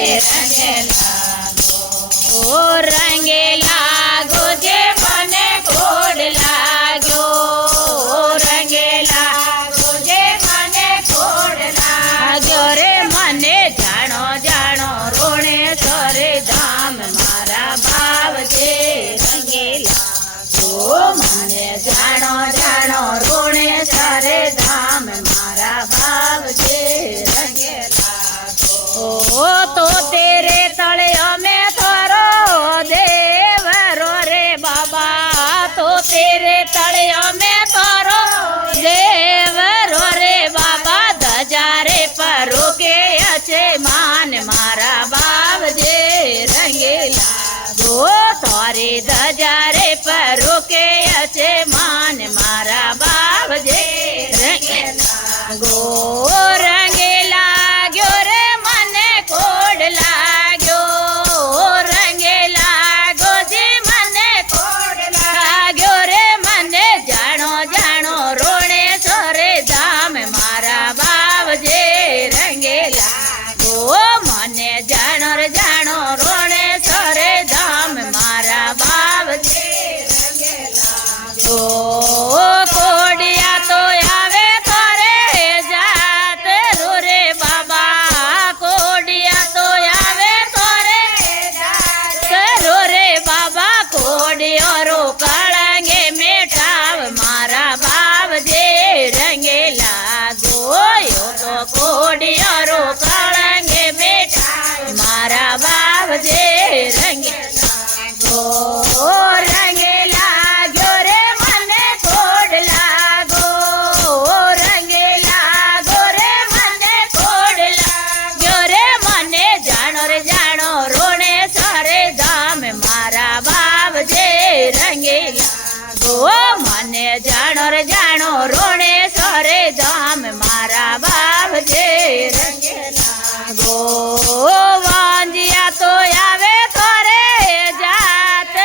રંગે લાગો ઓ રંગે લાગો જે મને કોડ લાગ્યો રંગે લાગો જે મને કોડ લાગ્યો રે મને જાણો જાણો રોણે સરે ધામ મારા ભાવ જે રંગે લાગો મને જાણો જાણો રોણે સરે ધામ મારા ભાવ જે રંગે લાગો ઓ તો તેરે તળે અમે થોરો દેવરો રે બાબા તો તેરે તળે અમે થોરો દેવરો રે બાબા ધજારે પરો કે અચે માન મારા બાવ જે રંગે લાગો તારે ધજારે પરો કે અચે માન મારા બાવ જે રંગે લાગો રંગે લાગ્યો રે મને કોડ લાગ્યો રંગે લાગો જે મને કોડ લાગ્યો રે મને જાણો જાણો રોણે સરે ધામ મારા બાવ જે રંગે લાગો મને જાણો રે જાણો રોણે સરે ધામ મારા બાવ જે રંગે લાગો કોડિયા તો આવે થોરે જાત રે બાબા કોડિયા તો આવે થોરે જાત રે બાબા કોડિયો કળંગે મેટાવ મારા બાવ જે રંગે લાગો યો તો કોડિયો કળંગે મેટાવ મારા બાવ જે રંગે લાગો રંગે લાગ્યો રે મને કોડ લાગો રંગે લાગો રે મને કોડ લાગ્યો રે મને જાણો રે જાણો રોણે સરે ધામ મારા બાવ જે રંગે લાગો મને જાણો રે જાણો રોણે સરે ધામ મારા બાવ જે રંગે લાગો વાંજિયા તો આવે થોરે જાત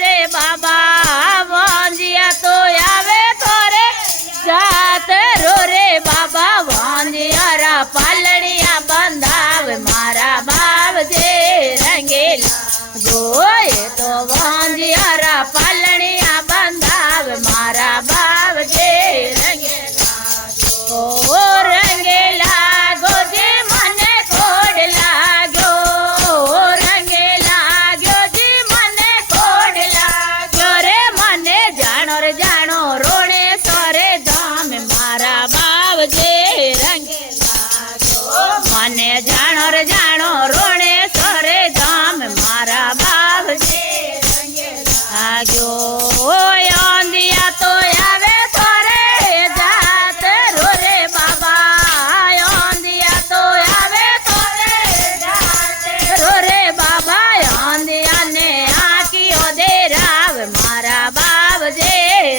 રે બાબા વાંજિયા તો આવે થોરે જાત રે બાબા વાંજિયારા પાલણિયા બંધાવ મારા બાવ જે રંગે લાગો એ તો વાંજિયારા પાલણિયા બંધાવ મારા બાવ જે રંગે લાગો રંગે લાગો જે મને કોડ લાગ્યો રંગે લાગ્યો જે મને કોડ લાગ્યો રે મને જાણો રે જાણો રોણે સરે ધામ મારા બાવ જે રંગે લાગ્યો મને જાણો રે જાણો રોણે સરે ધામ મારા બાવ જે રંગે લાગ્યો અંધિયા તો આવે થોરે જાત રે બાબા અંધિયા તો આવે થોરે જાત રે બાબા અંધિયાને આંખીઓ દે રાવ મારા બાવ જે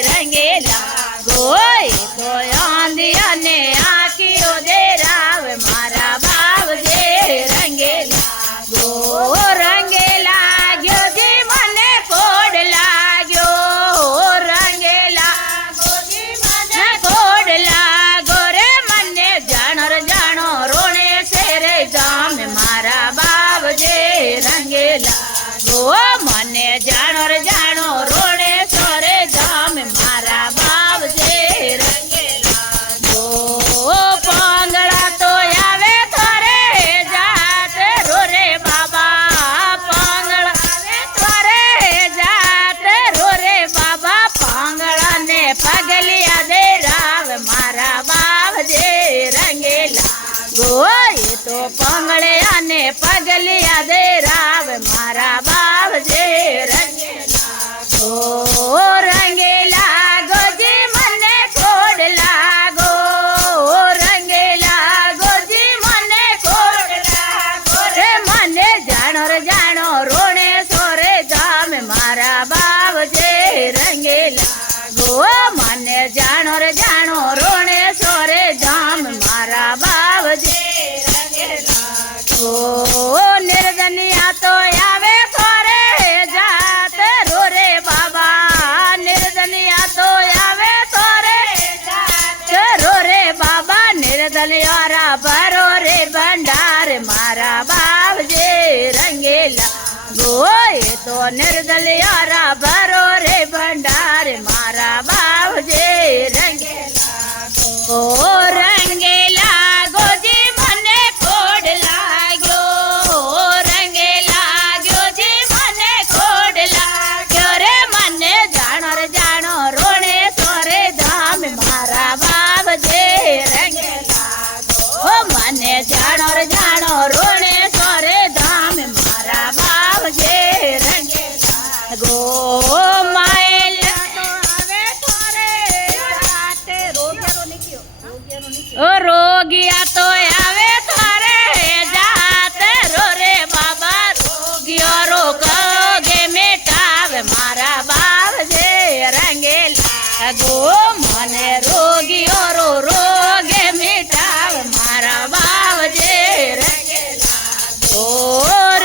રંગે લાગો એ તો અંધિયાને આંખીઓ દે રાવ મારા બાવ જે રંગે લાગો રંગે લાગ્યો જે મને કોડ લાગ્યો રંગે લાગો જે મને કોડ લાગો રે મને જાણો રે જાણો રોણે સેરે ધામ મારા બાવ જે રંગે લાગો મને જાણો રે જાણો રોણે સરે ધામ મારા બાવ જે રંગે લાગો પાંગળા તો આવે થોરે જાત રે બાબા પાંગળા આવે થોરે જાત રે બાબા પાંગળાને પગલિયા દે રાવ મારા બાવ જે રંગે લાગો એ તો પાંગળિયાને પગલિયા દે રાવ મારા બાવ જે રંગે લાગો રંગે લાગો જે મને કોડ લાગો રંગે લાગો જે મને કોડ લાગો રે મને જાણો રે જાણો રોણે સોરે ધામ મારા બાવ જે રંગે લાગો મને જાણો રે જાણો રોણે સોરે ધામ મારા બાવ જે રંગે લાગો નિર્દનિયા તો આવે થોરે જાત રે બાબા નિર્દનિયા તો આવે થોરે જાત રે બાબા નિર્દનિયારા ભરો રે ભંડાર મારા બાવ જે એ તો નિર્દલિયારા ભરો રે ભંડાર મારા બાવજે રંગે લાગો રંગે લાગો જે મને કોડ લાગ્યો રંગે લાગ્યો જે મને કોડ લાગ્યો રે મને જાણો રે જાણો રોણે સોરે ધામ મારા બાવજે રંગે લાગો મને જાણો રે જાણો રોણે સોરે ધામ મારા બાવજે રંગે લાગો રોગિયા તો આવે થારે જાત રો રે બાબા રોગિયો રોગે મેટાવે મારા બાવજે રંગે લાગો મને રોગિયો રોગે મેટાવે મારા બાવજે રંગે લાગો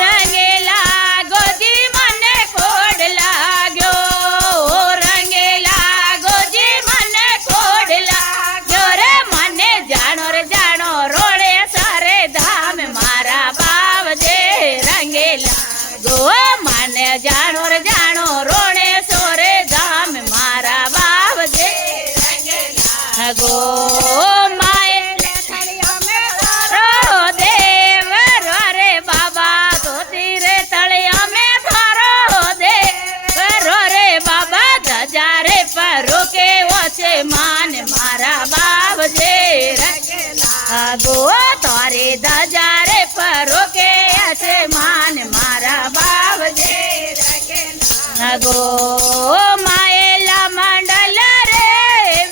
રંગે લાગો જી મને કોડ લાગ્યો રંગે લાગો જી મને કોડ લાગ્યો રે મને જાણો રે જાણો રોડે સરે ધામ મારા બાવજે રંગે લાગો મને જાણો રે જાણો રોડે સોરે ધામ મારા બાવજે રંગે લાગો માન મારા બાવજે રંગે લાગો તારે દજારે પરો કે છે માન મારા બાવજે રંગે લાગો માયેલા મંડલ રે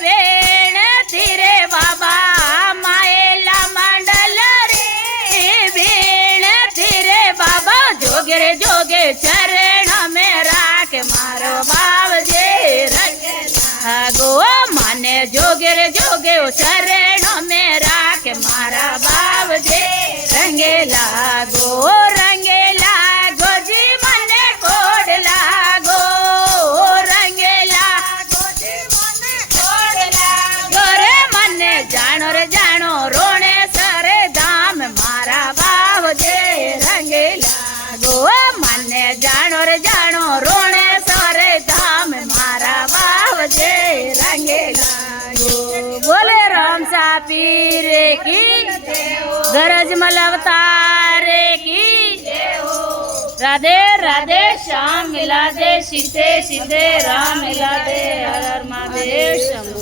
વેણ ધીરે બાબા માયેલા મંડલ રે વેણ ધીરે બાબા જોગે રે જોગે ચરણ में राख मारो बावजे रंगे लागो माने जोगे रे जोगे चरणों में राख मारा बावजे रंगे लागो जी मने कोड लागो रंगे लागो जी मने कोड लागो रे मने जानो रोणे सरे धाम मारा बावजे रंगे लागो मने जानो रे जानो रोणे सरे धाम मारा बावजे रंगे लागो बोले राम सापीर की गरज मलवतार की राधे राधे श्याम मिला दे सीधे सीधे राम मिला दे हर हर महादेव शंभु।